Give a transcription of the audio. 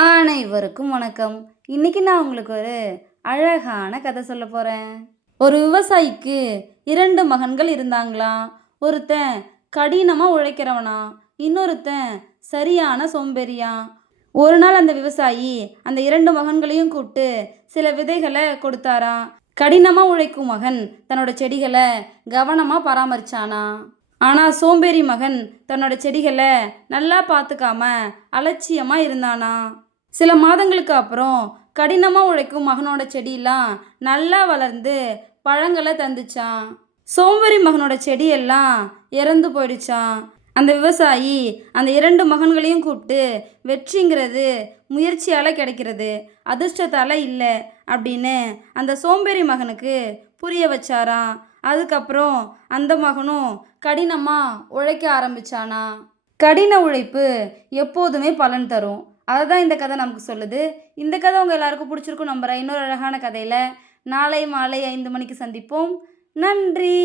அனைவருக்கும் வணக்கம். இன்னைக்கு நான் உங்களுக்கு ஒரு அழகான கதை சொல்ல போகிறேன் ஒரு விவசாயிக்கு இரண்டு மகன்கள் இருந்தாங்களாம் ஒருத்தன் கடினமாக உழைக்கிறவனா இன்னொருத்தன் சரியான சோம்பேறியான் ஒரு நாள் அந்த விவசாயி அந்த இரண்டு மகன்களையும் கூப்பிட்டு சில விதைகளை கொடுத்தாராம் கடினமாக உழைக்கும் மகன் தன்னோட செடிகளை கவனமாக பராமரிச்சானா? ஆனால் சோம்பேறி மகன் தன்னோட செடிகளை நல்லா பார்த்துக்காம அலட்சியமாக இருந்தானா? சில மாதங்களுக்கு அப்புறம் கடினமாக உழைக்கும் மகனோட செடியெல்லாம் நல்லா வளர்ந்து பழங்களை தந்துச்சான் சோம்பேறி மகனோட செடியெல்லாம் இறந்து போயிடுச்சான் அந்த விவசாயி அந்த இரண்டு மகன்களையும் கூப்பிட்டு வெற்றிங்கிறது முயற்சியால் கிடைக்கிறது அதிர்ஷ்டத்தால் இல்லை அப்படின்னு அந்த சோம்பேறி மகனுக்கு புரிய வச்சாராம். அதுக்கப்புறம் அந்த மகனும் கடினமாக உழைக்க ஆரம்பிச்சானா கடின உழைப்பு எப்போதுமே பலன் தரும். அதை தான் இந்த கதை நமக்கு சொல்லுது. இந்த கதை உங்கள் எல்லாருக்கும் பிடிச்சிருக்கும் நம்புகிறேன் இன்னொரு அழகான கதையில் நாளை மாலை ஐந்து மணிக்கு சந்திப்போம். நன்றி!